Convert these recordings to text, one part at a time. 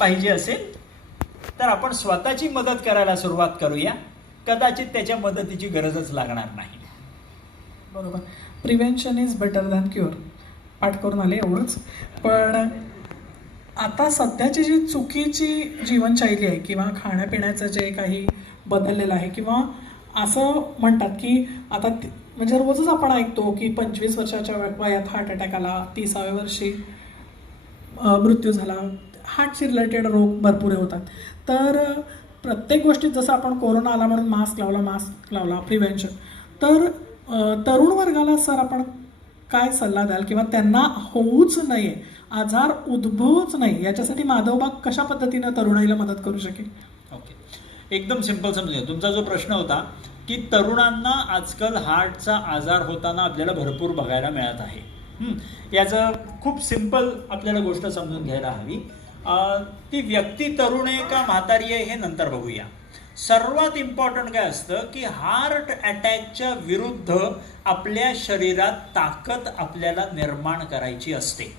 पाहिजे असेल तर आपण स्वतःची मदत करायला सुरुवात करूया. कदाचित त्याच्या मदतीची गरजच लागणार नाही. बरोबर. Prevention is better than cure पाठ करून आले एवढंच. पण आता सध्याची जी चुकीची जीवनशैली आहे किंवा खाण्यापिण्याचं जे काही बदललेलं आहे किंवा असं म्हणतात की आता म्हणजे रोजच आपण ऐकतो की पंचवीस वर्षाच्या वयात हार्ट अटॅक आला तीसाव्या वर्षी मृत्यू झाला हार्टशी रिलेटेड रोग भरपूर होतात. तर प्रत्येक गोष्टीत जसं आपण कोरोना आला म्हणून मास्क लावला मास्क लावला प्रिव्हेन्शन तर तरुण वर्गाला सर आपण काय सल्ला द्याल? किंवा त्यांना होऊच नये आजार उद्भवूच नाही याच्यासाठी माधवबाग कशा पद्धतीनं तरुणाईला मदत करू शकेल? ओके. एकदम सिंपल समजूया तुमचा जो प्रश्न होता की तरुणांना आजकाल हार्टचा आजार होताना आपल्याला भरपूर बघायला मिळत आहे. याचं खूप सिंपल आपल्याला गोष्ट समजून घ्यायला हवी. ती व्यक्ती तरुण आहे का म्हातारी आहे हे नंतर बघूया. सर्वात इम्पॉर्टंट काय असतं की हार्ट अटॅकच्या विरुद्ध आपल्या शरीरात ताकद आपल्याला निर्माण करायची असते.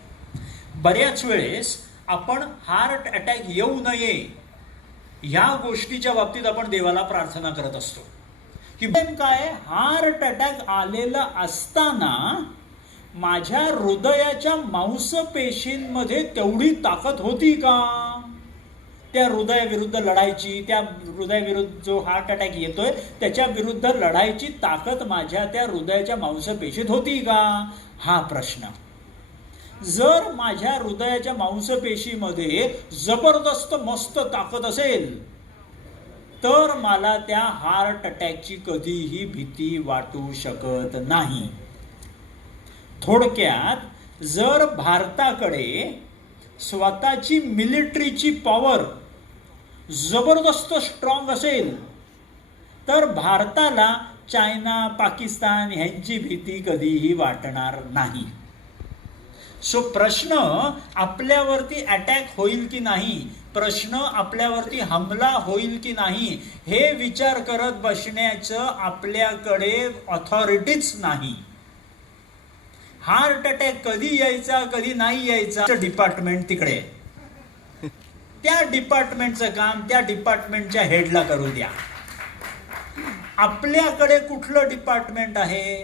बऱ्याच वेळेस आपण हार्ट अटॅक येऊ नये ह्या गोष्टीच्या बाबतीत आपण देवाला प्रार्थना करत असतो. की पण काय? हार्ट अटॅक आलेला असताना माझ्या हृदयाच्या मांसपेशींमध्ये तेवढी ताकद होती का? त्या हृदयाविरुद्ध लढायची त्या हृदयाविरुद्ध जो हार्ट अटॅक येतोय त्याच्या विरुद्ध लढायची ताकद माझ्या त्या हृदयाच्या मांसपेशीत होती का? हा प्रश्न. जर माझ्या हृदयाच्या मांसपेशीमध्ये जबरदस्त मस्त ताकद असेल तर मला त्या हार्ट अटॅकची कधीही भीती वाटू शकत नाही. थोडक्यात जर भारताकडे स्वतःची मिलिटरीची पॉवर जबरदस्त स्ट्रॉंग असेल तर भारताला चायना पाकिस्तान ह्यांची भीती कधीही वाटणार नाही. सो प्रश्न आपल्यावरती अटॅक होईल की नाही? प्रश्न आपल्यावरती हमला होईल की नाही? हे विचार करत बसण्याचं आपल्याकडे ऑथॉरिटीच नाही. हार्ट अटॅक कधी यायचा कधी नाही यायचा डिपार्टमेंट तिकडे. त्या डिपार्टमेंटचं काम त्या डिपार्टमेंटच्या हेडला करू द्या. आपल्याकडे कुठलं डिपार्टमेंट आहे?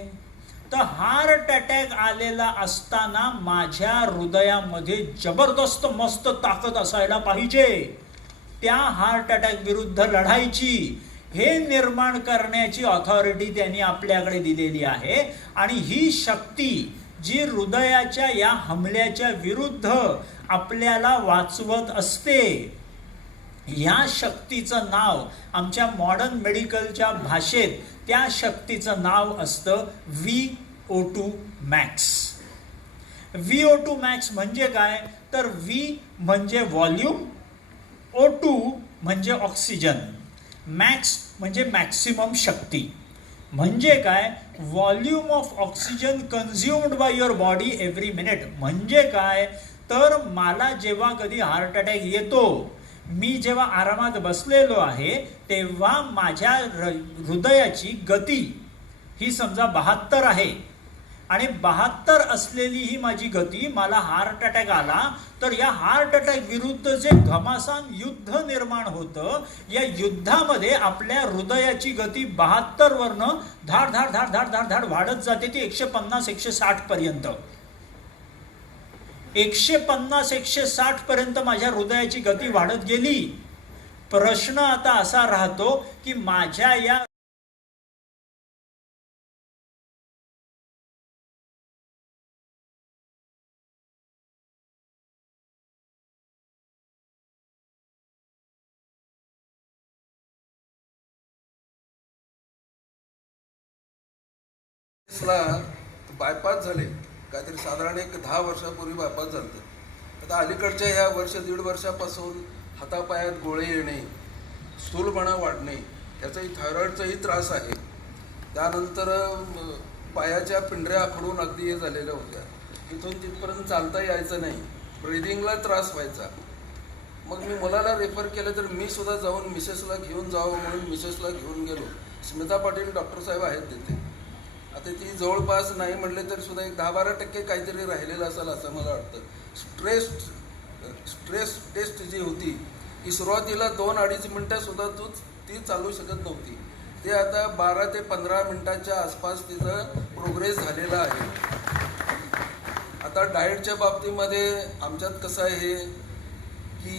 तर हार्ट अटॅक आलेला असताना माझ्या हृदयामध्ये जबरदस्त मस्त ताकद असायला पाहिजे. त्या हार्ट अटॅक विरुद्ध लढायची. हे निर्माण करण्याची ऑथॉरिटी त्यांनी आपल्याकडे दिलेली आहे. आणि ही शक्ती जी हृदयाच्या या हमल्याच्या विरुद्ध आपल्याला वाचवत असते ह्या शक्तीचं नाव आमच्या मॉडर्न मेडिकलच्या भाषेत त्या शक्तीचं नाव असतं V O two max V O two max म्हणजे काय? तर व्ही म्हणजे व्हॉल्यूम ओ टू म्हणजे ऑक्सिजन मॅक्स म्हणजे मॅक्सिमम शक्ती. म्हणजे काय? Volume of oxygen consumed by your body every minute म्हणजे काय? तर मला जेव्हा कधी हार्ट अटॅक येतो मी जेव्हा आरामात बसलेलो आहे तेव्हा माझ्या र- हृदयाची गती ही समजा बहात्तर आहे. आणि बहात्तर असलेली ही माझी गती मला हार्ट अटॅक आला तर या हार्ट अटॅक विरुद्ध जे घमासान युद्ध निर्माण होतं या युद्धामध्ये आपल्या हृदयाची गती बहात्तर वरनं धाड धाड धाड धाड धाड धाड वाढत जाते ती एकशे पन्नास एकशे साठ पर्यंत. एकशे पन्नास एकशे साठ पर्यंत माझ्या हृदयाची गती वाढत गेली. प्रश्न आता असा राहतो की माझ्या या ला बायपास झाले. काहीतरी साधारण एक दहा वर्षापूर्वी बायपास झालं आता अलीकडच्या या वर्ष दीड वर्षापासून हातापायात गोळे येणे स्थूलपणा वाढणे त्याचाही थायरॉईडचाही त्रास आहे. त्यानंतर पायाच्या पिंढऱ्या आखडून अगदी हे झालेल्या होत्या. तिथून तिथपर्यंत चालता यायचं नाही. ब्रिदिंगला त्रास व्हायचा. मग मी मुलाला रेफर केलं तर मी सुद्धा जाऊन मिसेसला घेऊन जावं म्हणून मिसेसला घेऊन गेलो. स्मिता पाटील डॉक्टर साहेब आहेत तिथे. आता ती जवळपास नाही म्हणले तरी सुद्धा एक दहा बारा टक्के काहीतरी राहिलेलं असेल असं मला वाटतं. स्ट्रेस स्ट्रेस टेस्ट जी होती की सुरुवातीला दोन अडीच मिनटंसुद्धा तू ती चालू शकत नव्हती. ते आता बारा ते पंधरा मिनटाच्या आसपास तिचा प्रोग्रेस झालेला आहे. आता डाएटच्या बाबतीमध्ये आमच्यात कसं आहे की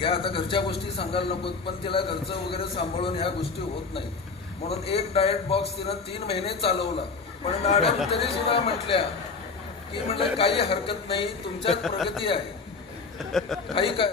या आता घरच्या गोष्टी सांगायला नकोत पण तिला घरचं वगैरे सांभाळून ह्या गोष्टी होत नाहीत. म्हणून एक डाएट बॉक्स तिनं तीन महिने चालवला. पण मॅडम तरी सुद्धा म्हटल्या की म्हटलं काही हरकत नाही तुमच्यात प्रगती आहे. काही काय